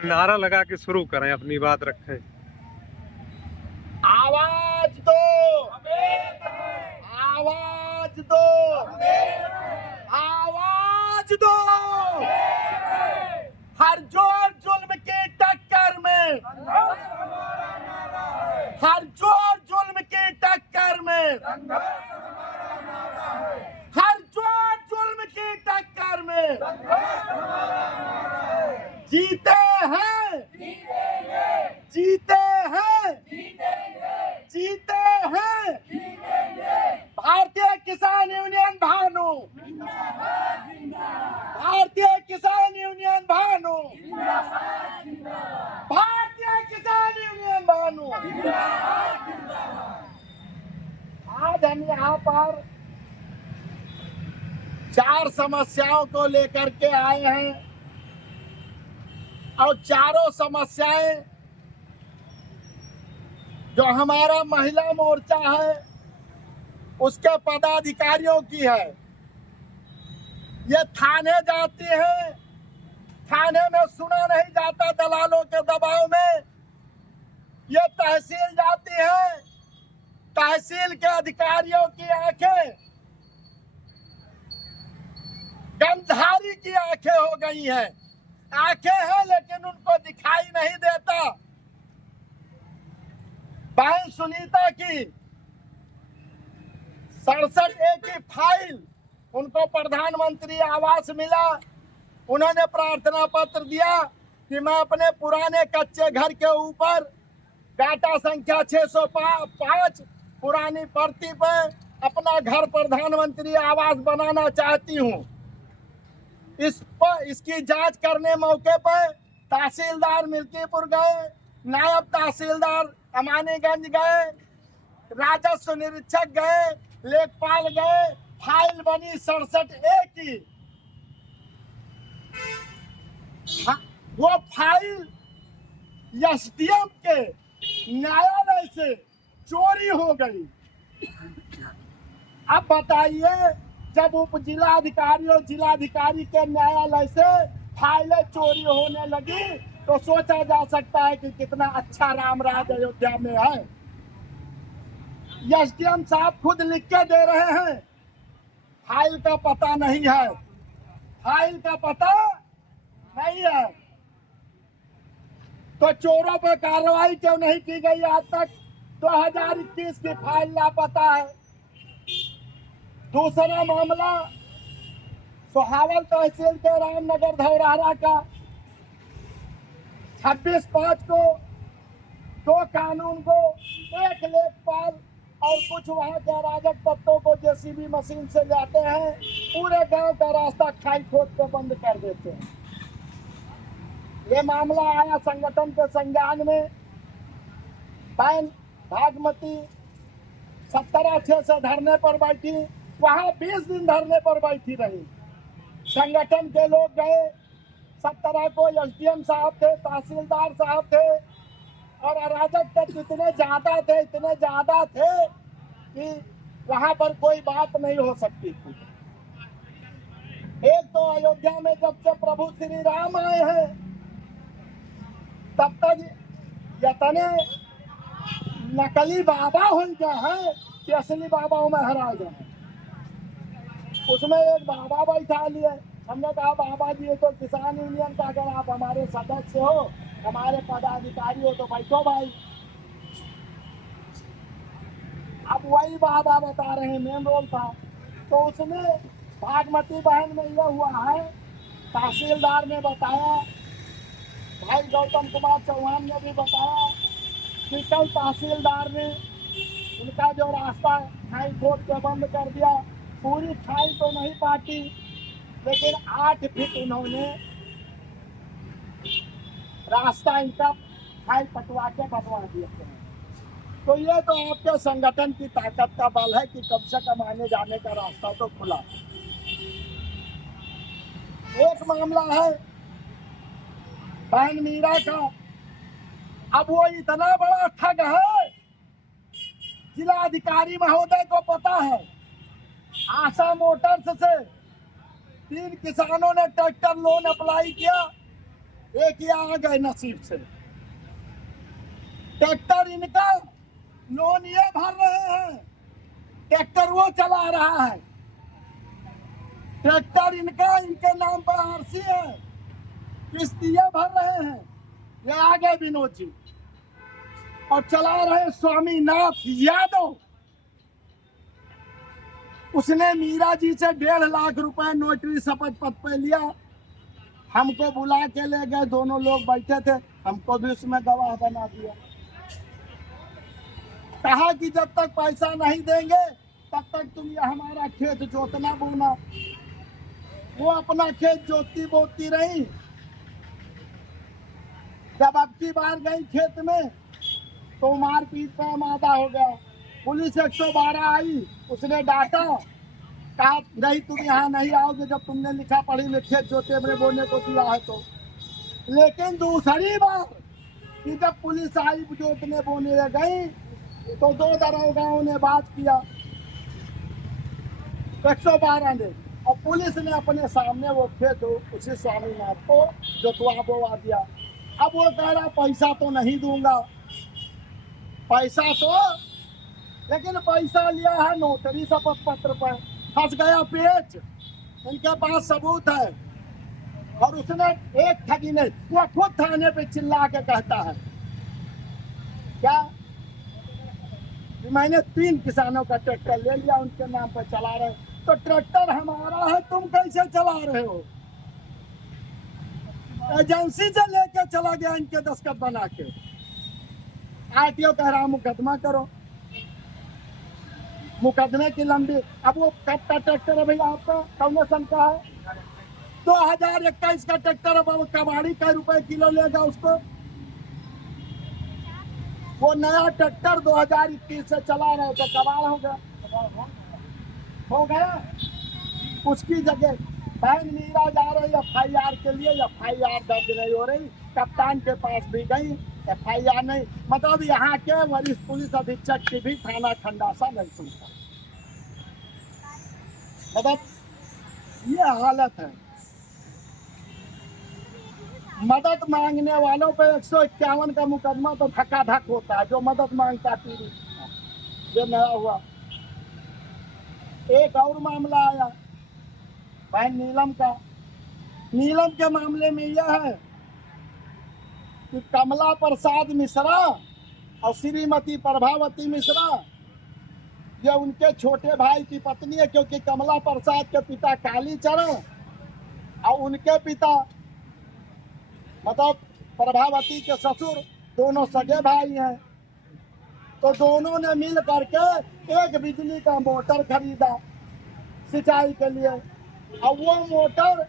नारा लगा के शुरू करें, अपनी बात रखें। आवाज दो, आवाज दो, आवाज दो। हर जोर जुल्म की टक्कर में, हर जोर जुल्म की टक्कर में, हर जोर जुल्म की टक्कर में जीते हैं, जीते हैं, जीते हैं। भारतीय किसान यूनियन भानु, भारतीय किसान यूनियन भानु, भारतीय किसान यूनियन भानु। आज हम यहाँ पर 4 समस्याओं को लेकर के आए हैं और चारों समस्याएं जो हमारा महिला मोर्चा है उसके पदाधिकारियों की है। ये थाने जाती है, थाने में सुना नहीं जाता दलालों के दबाव में। ये तहसील जाती है, तहसील के अधिकारियों की आंखें गंधारी की आंखें हो गई हैं। आंखें हैं लेकिन उनको दिखाई नहीं देता। बहन सुनीता की 67A की फाइल, उनको प्रधानमंत्री आवास मिला। उन्होंने प्रार्थना पत्र दिया कि मैं अपने पुराने कच्चे घर के ऊपर डाटा संख्या 605 पुरानी पट्टी पर अपना घर प्रधानमंत्री आवास बनाना चाहती हूँ। इसकी जांच करने मौके पर तहसीलदार मिल्कीपुर गए, नायब तहसीलदार अमानीगंज गए, राजस्व निरीक्षक गए, लेखपाल गए। फाइल बनी 67A की। वो फाइल एसडीएम के न्यायालय से चोरी हो गई। अब बताइए, जब उप जिलाधिकारी और जिलाधिकारी के न्यायालय से फाइलें चोरी होने लगी तो सोचा जा सकता है कि कितना अच्छा राम राज अयोध्या में है। एसडीएम साहब खुद लिख के दे रहे हैं, फाइल का पता नहीं है, फाइल का पता नहीं है। तो चोरों पर कार्रवाई क्यों नहीं की गई? आज तक 2021 की फाइल लापता है। दूसरा मामला सोहावल तहसील के रामनगर धौरारा का 26/5 को 2 कानून को, 1 लेखपाल और कुछ वहां के अराजक तत्वों को जेसीबी मशीन से जाते हैं, पूरे गांव का रास्ता खाई खोद के बंद कर देते हैं। ये मामला आया संगठन के संज्ञान में। बहन भागमती 17/6 से धरने पर बैठी, वहां 20 दिन धरने पर बैठी रही। संगठन के लोग गए, 17 को एसडीएम साहब थे, तहसीलदार साहब थे और अराजक तत्व इतने ज्यादा थे कि वहां पर कोई बात नहीं हो सकती थी। एक तो अयोध्या में जब से प्रभु श्री राम आए हैं तब तक यतने नकली बाबा हो गया है कि असली बाबाओं में हरा गए। उसमें एक बाबा बैठा लिए। हमने कहा बाबा जी ये तो किसान यूनियन का, अगर आप हमारे सदस्य हो, हमारे पदाधिकारी हो तो बैठो भाई। अब वही बाबा बता रहे हैं मेन रोल था। तो उसमें भागमती बहन में यह हुआ है, तहसीलदार ने बताया, भाई गौतम कुमार चौहान ने भी बताया कि कल तहसीलदार ने उनका जो रास्ता खाई खोद के बंद कर दिया। पूरी खाई तो नहीं पाटी लेकिन 8 फीट उन्होंने रास्ता इनका खाई पटवा के बनवा दिया। तो ये तो आपके संगठन की ताकत का बल है कि कम से कम आने जाने का रास्ता तो खुला। एक मामला है बहन मीरा का। अब वो इतना बड़ा ठग है, जिलाधिकारी महोदय को पता है। आशा मोटर्स से 3 किसानों ने ट्रैक्टर लोन अप्लाई किया, एक ये आ गए नसीब से। ट्रैक्टर इनका लोन ये भर रहे हैं, ट्रैक्टर वो चला रहा है। ट्रैक्टर इनका, इनके नाम पर आरसी है, किस्त ये भर रहे हैं। ये आ गए विनोद जी और चला रहे स्वामीनाथ यादव। उसने मीरा जी से 1.5 लाख रुपए नोटरी शपथ पत्र पे लिया, हमको बुला के ले गए, दोनों लोग बैठे थे, हमको भी उसमें गवाह बना दिया। कहा कि जब तक पैसा नहीं देंगे तब तक तुम ये हमारा खेत जोतना बोना। वो अपना खेत जोतती बोती रही। जब अब की बार गई खेत में तो मारपीट पे मादा हो गया। पुलिस 112 आई, उसने डांटा, कहा नहीं तुम यहाँ नहीं आओगे जब तुमने लिखा पढ़ी में खेत जोते में बोने को दिया है तो। लेकिन दूसरी बार कि जब पुलिस आई जोतने बोने गई तो 2 दरोगाओं ने बात किया 112 ने, और पुलिस ने अपने सामने वो खेत उसी स्वामीनाथ को जोतवा बोवा दिया। अब वो कह रहा पैसा तो नहीं दूंगा, पैसा तो, लेकिन पैसा लिया है नोटरी शपथ पत्र पर। फंस गया पेच, इनके पास सबूत है। और उसने एक ठगी नहीं, वो खुद थाने पे चिल्ला के कहता है क्या मैंने 3 किसानों का ट्रैक्टर ले लिया, उनके नाम पर चला रहे। तो ट्रैक्टर हमारा है, तुम कैसे चला रहे हो? एजेंसी से लेके चला गया इनके दस्तखत बना के। आरटीओ कह रहा मुकदमा करो, मुकदमे की लंबी। अब वो कब का ट्रैक्टर है भैया आपका, कौन सन का है? 2021 का ट्रैक्टर। अब कबाड़ी कै रुपए किलो लेगा उसको? वो नया ट्रैक्टर 2021 से चला रहे थे, कबाड़ हो गया। उसकी जगह बहन मीरा जा रही FIR के लिए, FIR दर्ज नहीं हो रही। कप्तान के पास भी गई, FIR नहीं। मतलब यहाँ के वरिष्ठ पुलिस अधीक्षक की भी थाना खंडासा नहीं सुनता। मतलब ये हालत है। मदद मांगने वालों पे 151 का मुकदमा तो धक्का-धक होता है, जो मदद मांगता पीड़ित। ये नया हुआ। एक और मामला आया बहन नीलम का। नीलम के मामले में यह है कि कमला प्रसाद मिश्रा और श्रीमती प्रभावती मिश्रा, ये उनके छोटे भाई की पत्नी है, क्योंकि कमला प्रसाद के पिता कालीचरण और उनके पिता मतलब प्रभावती के ससुर दोनों सगे भाई हैं। तो दोनों ने मिल करके एक बिजली का मोटर खरीदा सिंचाई के लिए, और वो मोटर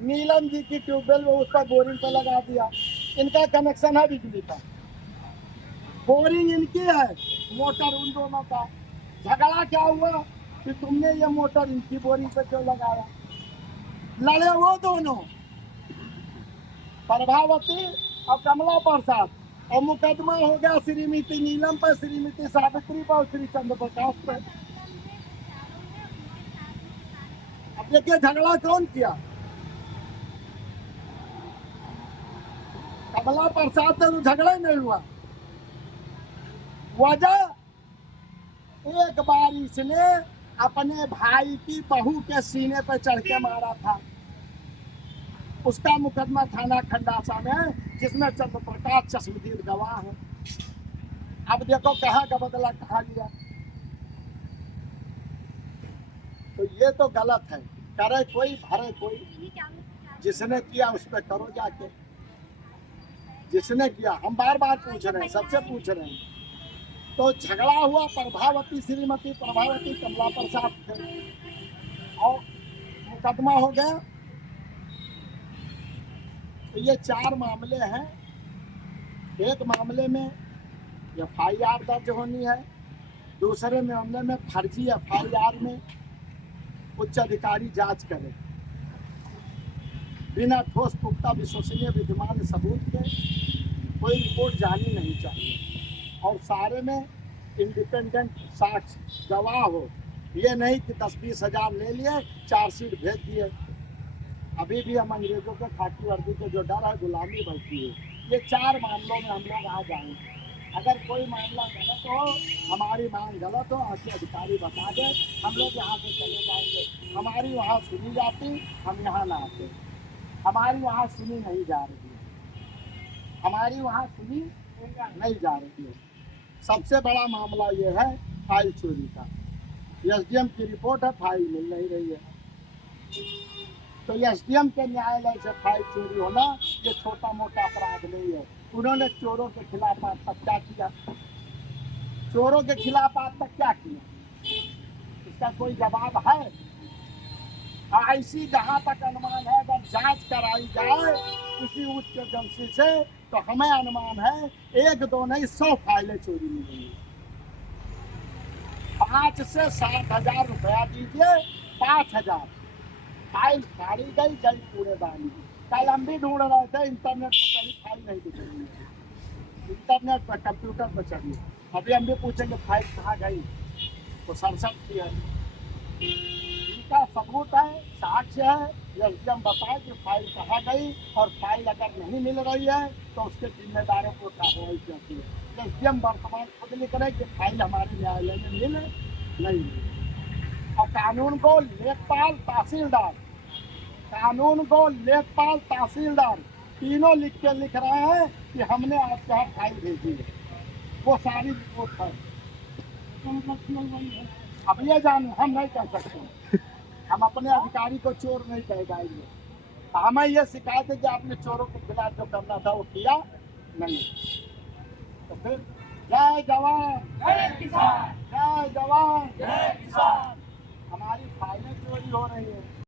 नीलम जी की ट्यूबवेल में उस पर बोरिंग पे लगा दिया। इनका कनेक्शन है बिजली का, बोरिंग इनकी है, मोटर उन दोनों का। झगड़ा क्या हुआ कि तुमने ये मोटर इनकी बोरिंग पे क्यों लगाया? लड़े वो दोनों, प्रभावती और कमला प्रसाद, और मुकदमा हो गया श्रीमती नीलम पर, श्रीमती सावित्री पर और श्री चंद्र प्रकाश पर। अब देखिए झगड़ा कौन किया? कमला प्रसाद से तो झगड़ा ही नहीं हुआ। वजह एक बार इसने अपने भाई की बहू के सीने पर चढ़ के मारा था, उसका मुकदमा थाना खंडासा में, जिसमें चंद्र प्रकाश चश्मदीद गवाह है। अब देखो कहाँ का बदला कहाँ लिया। तो ये तो गलत है। करे कोई भरे कोई, जिसने किया उस पर करो जाके, जिसने किया। हम बार बार पूछ रहे हैं, सबसे पूछ रहे हैं। तो झगड़ा हुआ प्रभावती, श्रीमती प्रभावती कमला प्रसाद थे, और मुकदमा हो गया। तो ये 4 मामले हैं। एक मामले में FIR दर्ज होनी है, दूसरे मामले में फर्जी FIR में उच्च अधिकारी जांच करे बिना ठोस पुख्ता विश्वसनीय विद्यमान सबूत के कोई रिपोर्ट जानी नहीं चाहिए, और सारे में इंडिपेंडेंट साक्ष्य गवाह हो। ये नहीं कि 10-20 हज़ार ले लिए, चार्जशीट भेज दिए। अभी भी हम अंग्रेजों के खाकी वर्दी के जो डर है, गुलामी बढ़ती है। ये 4 मामलों में हम लोग आ जाएंगे। अगर कोई मामला गलत हो, हमारी मांग गलत हो, आके अधिकारी बता दे, हम लोग यहाँ से चले जाएंगे। हमारी वहाँ सुनी जाती, हम यहाँ ना आते। हमारी वहाँ सुनी नहीं जा रही है, हमारी वहाँ सुनी नहीं जा रही है। सबसे बड़ा मामला ये है फाइल चोरी का। एसडीएम की रिपोर्ट है, फाइल मिल नहीं रही है। तो एसडीएम के न्यायालय से फाइल चोरी होना ये छोटा मोटा अपराध नहीं है। उन्होंने चोरों के खिलाफ आज तक क्या किया? चोरों के खिलाफ आज तक क्या किया? इसका कोई जवाब है? ऐसी जहाँ तक अनुमान है, अगर जांच कराई जाए किसी उच्च एजेंसी से, तो हमें अनुमान है 1 2 नहीं 100 फाइलें चोरी मिलेंगी। 5 से 7 हजार रुपया दीजिए, 5,000 फाइल फाड़ी गई कूड़ेदानी। कल हम भी ढूंढ रहे थे, इंटरनेट पर कहीं फाइल नहीं दिख रही है। इंटरनेट पर, कंप्यूटर पर चलिए, अभी हम भी पूछेंगे फाइल कहाँ गई, वो सरसट की है। इनका सबूत है, साक्ष्य है, एसडीएम बताए कि फाइल कहाँ गई, और फाइल अगर नहीं मिल रही है तो उसके जिम्मेदारों को कार्रवाई करती है। एसडीएम वर्तमान खुद लिख रहे कि फाइल हमारे न्यायालय में मिले नहीं मिले। और कानून को लेखपाल, तहसीलदार, कानून को लेखपाल, तहसीलदार तीनों लिख रहे हैं कि हमने आपके यहाँ फाइल भेजी है, वो सारी रिपोर्ट है। अब ये जाने हम नहीं कर सकते, हम अपने अधिकारी को चोर नहीं कह पाएंगे। हमें ये शिकायत है कि आपने चोरों के खिलाफ जो करना था वो किया नहीं। तो फिर जय जवान जय किसान, जय जवान जय किसान। हमारी फाइलें चोरी हो रही है।